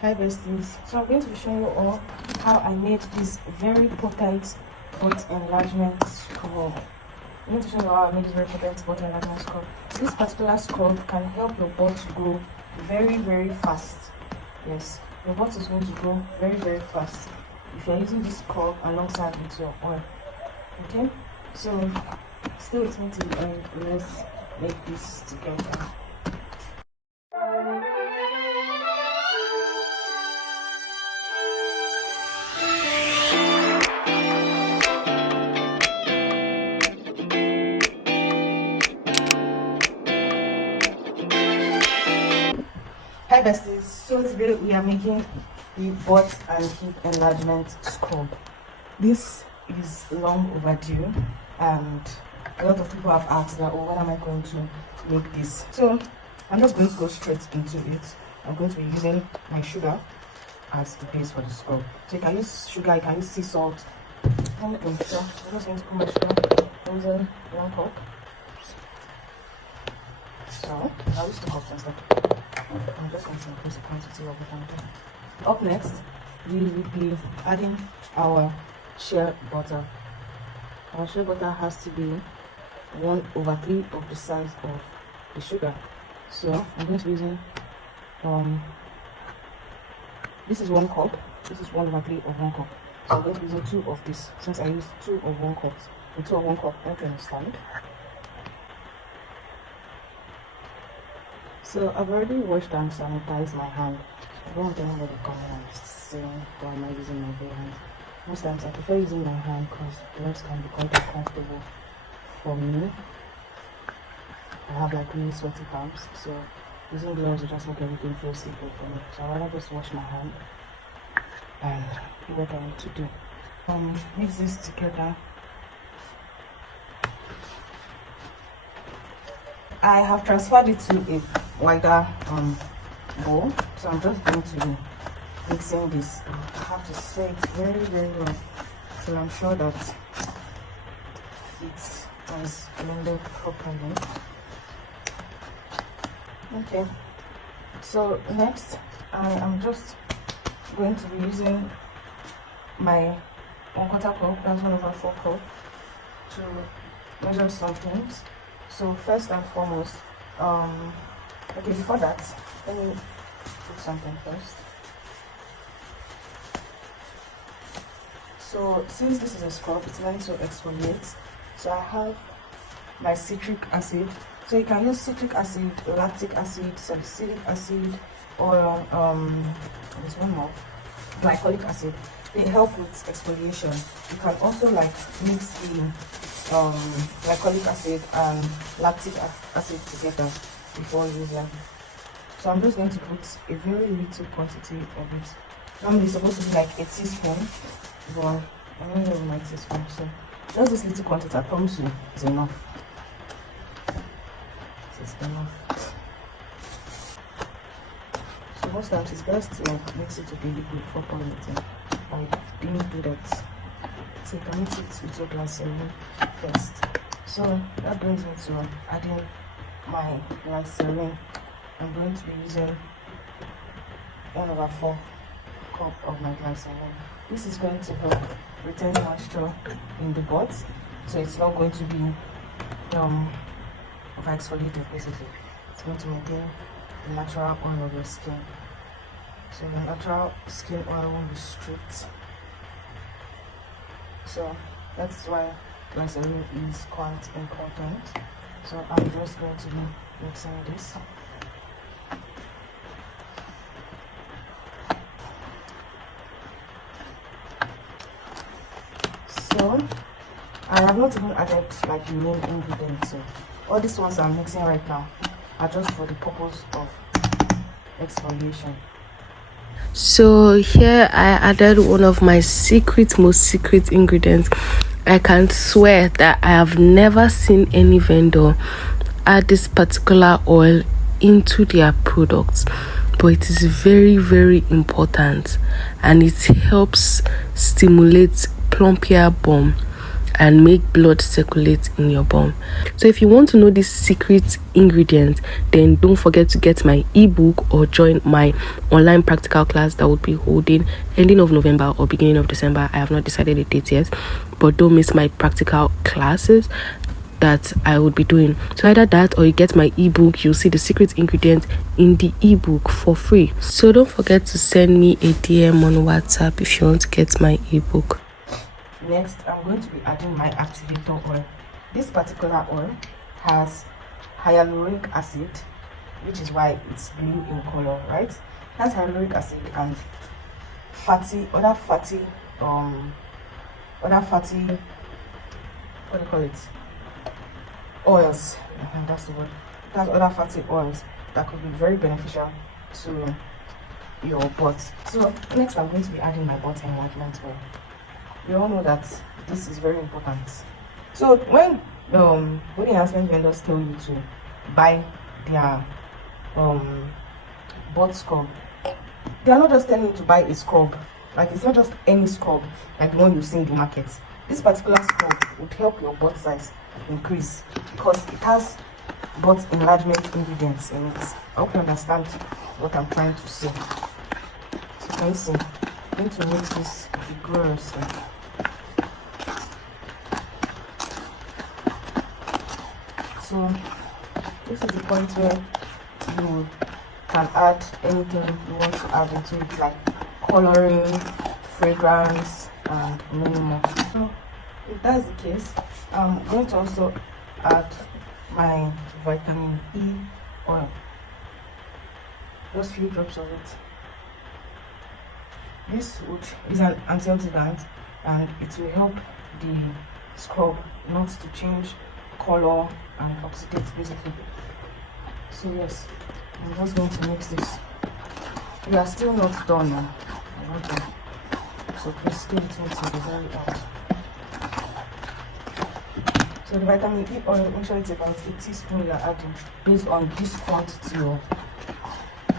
Hi besties, so I'm going to be showing you all how I made this very potent butt enlargement scrub. I'm going to show you how I made this very potent butt enlargement scrub. This particular scrub can help your butt grow very fast. Yes, your butt is going to grow very fast if you're using this scrub alongside with your oil. Okay, so stay with me till the end. Let's make this together. Hi besties, so today we are making the butt and hip enlargement scrub. This is long overdue and a lot of people have asked that, oh, when am I going to make this? So I'm just going to go straight into it. I'm going to be using my sugar as the base for the scrub. So you can use sugar, you can use sea salt. I'm just going to put my sugar using 1 cup. So I'll use 2 cups instead. I'm just going to increase the quantity of what I'm doing. Up next, we will be adding our shea butter. Our shea butter has to be 1/3 of the size of the sugar. So I'm going to be using this is 1 cup. This is 1/3 of 1 cup. So I'm going to be using 2 of this since I used 2 of 1 cup. The 2 of 1 cup, don't you understand? So I've already washed and sanitized my hand. I don't want anybody coming and saying why am I using my bare hand. Most times I prefer using my hand because gloves can be quite uncomfortable for me. I have like really sweaty palms, so using gloves will just make everything feel simple for me. So I'd rather just wash my hand and do what I need to do. Mix this together. I have transferred it to a wider bowl, so I'm just going to be mixing this. I have to say it very well, so I'm sure that it is blended properly. Okay, so next I am just going to be using my 1/4 cup, that's 1/4 cup, to measure some things. So first and foremost, okay, before that, let me put something first. So since this is a scrub, it's meant to exfoliate. So I have my citric acid. So you can use citric acid, lactic acid, salicylic acid, or there's one more, glycolic acid. They help with exfoliation. You can also like mix the glycolic acid and lactic acid together before using. So I'm just going to put a very little quantity of it. Normally it's supposed to be like a teaspoon, but I'm not using my teaspoon, so just this little quantity, I promise you, is enough. It's enough. So most times it's best to like mix it with the liquid for quality. I didn't do that. So you can mix it with your glycerin first. So that brings me to adding my glycerin. I'm going to be using 1/4 cup of my glycerin. This is going to help retain moisture in the butt, so it's not going to be over exfoliated basically. It's going to maintain the natural oil of your skin. So the natural skin oil won't be stripped. So that's why glycerin is quite important. So I'm just going to be mixing this. So I have not even added like the main ingredients. So all these ones I'm mixing right now are just for the purpose of exfoliation. So here I added one of my most secret ingredients. I can swear that I have never seen any vendor add this particular oil into their products, but it is very important and it helps stimulate plumpier bum and make blood circulate in your bone. So if you want to know this secret ingredient, then don't forget to get my ebook or join my online practical class that will be holding ending of November or beginning of December. I have not decided the date yet, but don't miss my practical classes that I would be doing. So either that or you get my ebook. You'll see the secret ingredient in the ebook for free. So don't forget to send me a DM on WhatsApp if you want to get my ebook. Next, I'm going to be adding my activator oil. This particular oil has hyaluronic acid, which is why it's blue in color, right? It has hyaluronic acid and other fatty, what do you call it? Oils. That's the word. It has other fatty oils that could be very beneficial to your butt. So next, I'm going to be adding my butt enlargement oil. We all know that this is very important. So when body enhancement vendors tell you to buy their butt scrub, they are not just telling you to buy a scrub. Like, it's not just any scrub like the one you see in the market. This particular scrub would help your butt size increase because it has butt enlargement ingredients in it. I hope you understand what I'm trying to say. So can you see? I'm going to mix this vigorously. So this is the point where you can add anything you want to add into it, like coloring, fragrance, and many more. So if that's the case, I'm going to also add my vitamin E oil. Just a few drops of it. This is an antioxidant and it will help the scrub not to change color and oxidate basically. So yes, I'm just going to mix this. We are still not done now. I'm not done. So please stay with me till the very end. So the vitamin E oil, make sure it's about a teaspoon you're adding based on this quantity of.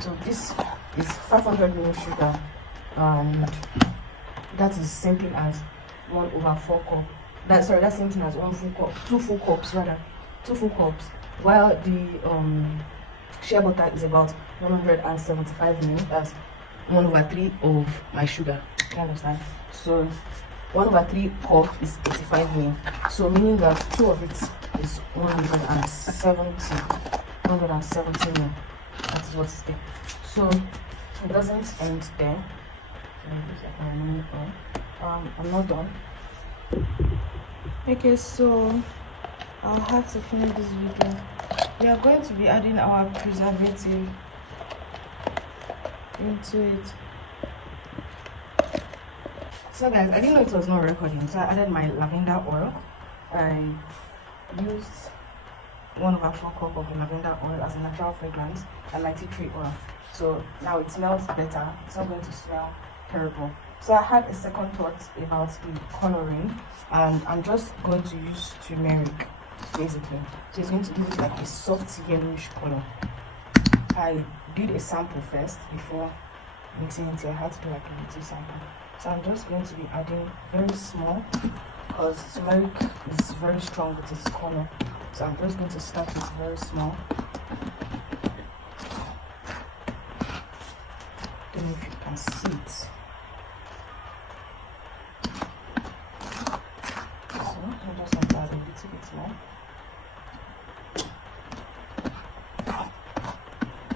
So this is 500 ml sugar, and that is same thing as 1/4 cup. That's same thing as 1 full cup, 2 full cups rather, 2 full cups. While the shea butter is about 175 ml, that's 1/3 of my sugar. You understand? So 1/3 cup is 85 ml. So meaning that 2 of it is 170 ml. That is what is there. So it doesn't end there. I'm not done. Okay, so I'll have to finish this video. We are going to be adding our preservative into it. So guys, I didn't know it was not recording, so I added my lavender oil. I used 1/4 cup of the lavender oil as a natural fragrance and my tea tree oil. So now it smells better. It's not going to smell terrible. So I had a second thought about the coloring, and I'm just going to use turmeric basically. So it's going to give it like a soft yellowish color. I did a sample first before mixing it. I had to do like a little sample. So I'm just going to be adding very small because turmeric is very strong with its color. So I'm just going to start with very small. Don't know if you can see it. So I'm just going to add a little bit more.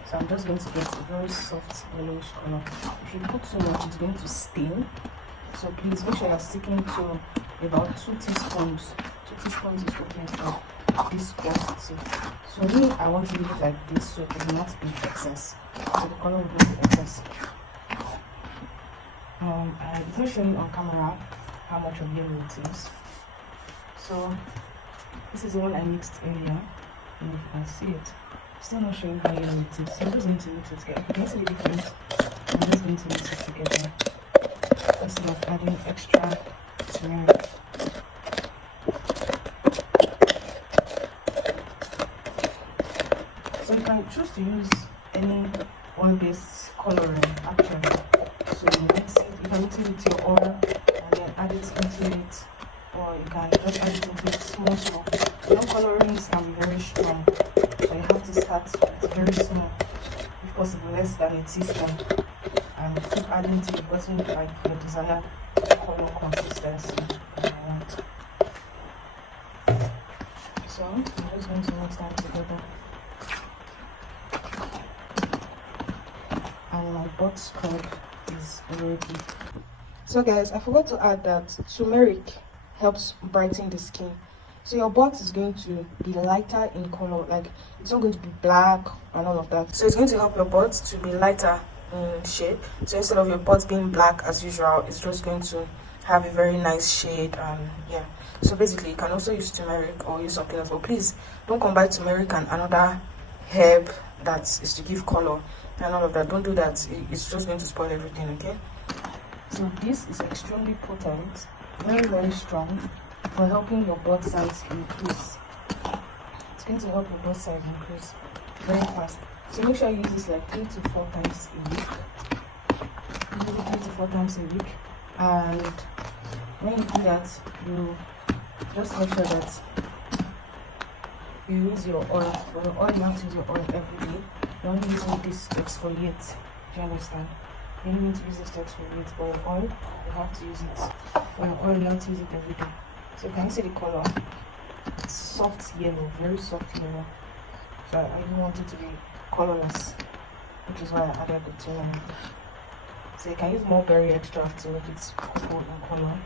So I'm just going to get a very soft yellowish color. If you put too much, it's going to stain. So please make sure you're sticking to about 2 teaspoons. 2 teaspoons is okay for this quantity. So me, I want to leave it like this so it will not be excess. So the color will not be excess. It's not showing on camera how much of yellow it is. So this is the one I mixed earlier, and you can see it. Still not showing how yellow it is. So I'm just going to mix it together. You can see the difference. I'm just going to mix it together instead of adding extra turmeric. So you can choose to use any oil-based coloring actually. So you mix it, you can mix it with your oil and then add it into it, or you can just and keep adding till you've gotten like your desired color consistency that you want. So I'm just going to mix them together. And my butt scrub is ready. So guys, I forgot to add that turmeric helps brighten the skin. So your butt is going to be lighter in color, like it's not going to be black and all of that. So it's going to help your butt to be lighter in shade. So instead of your butt being black as usual, it's just going to have a very nice shade. And yeah, so basically you can also use turmeric or use something else, but please don't combine turmeric and another herb that is to give color and all of that. Don't do that. It's just going to spoil everything. Okay, so this is extremely potent, very strong for helping your butt size increase. It's going to help your butt size increase very fast. So make sure you use this like 3 to 4 times a week. Use it 3 to 4 times a week, and when you do that, you just make sure that you use your oil. For your oil, you have to use your oil every day. You're only using this to exfoliate. Do you understand? You only need to use this to exfoliate. For your oil, you have to use it. For your oil, you have to use it every day. So can you see the color? It's soft yellow, very soft yellow. So I didn't want it to be colorless, which is why I added the turmeric. So you can use more berry extract to make it purple in color.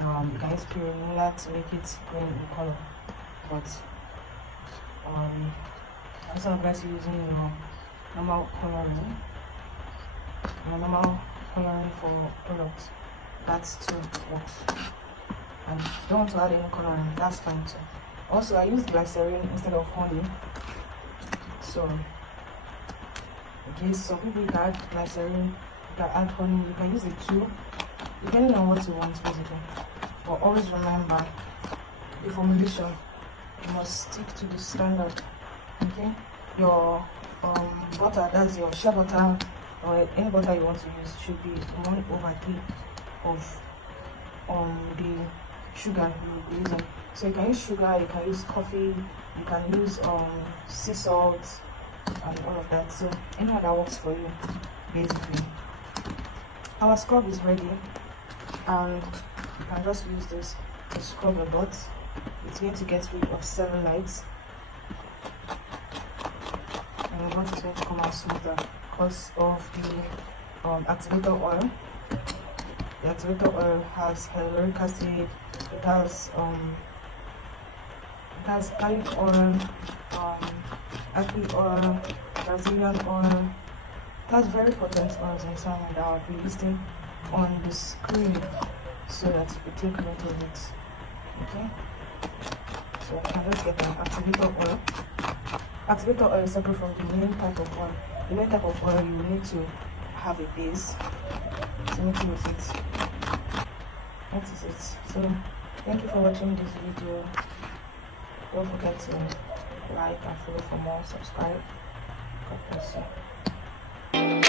You can use spirulina to make it green in color. But I also advise you using your normal coloring. For products. That's too works. And if you don't want to add any coloring, that's fine too. Also, I use glycerin instead of honey. So, okay, some people can add glycerin, you can add honey, you can use the two, depending on what you want basically. But always remember, the formulation, you must stick to the standard. Okay, your butter, that's your shea butter or any butter you want to use, should be 1/3 of the sugar you'll be using. So you can use sugar, you can use coffee, you can use sea salt and all of that. So anyone that works for you basically. Our scrub is ready, and you can just use this to scrub your butt. It's going to get rid of cellulites, and your butt is going to come out smoother because of the activator oil. The activator oil has hyaluronic acid, it has garlic oil, alcoholic oil, Brazilian oil. It has very potent oils inside that I'll be listing on the screen so that you take note of it. Okay? So I can just get an activator oil. Activator oil is separate from the main type of oil. The main type of oil, you will need to have a base to make use of it. That is it. So thank you for watching this video. Don't forget to like and follow for more. Subscribe. God bless you.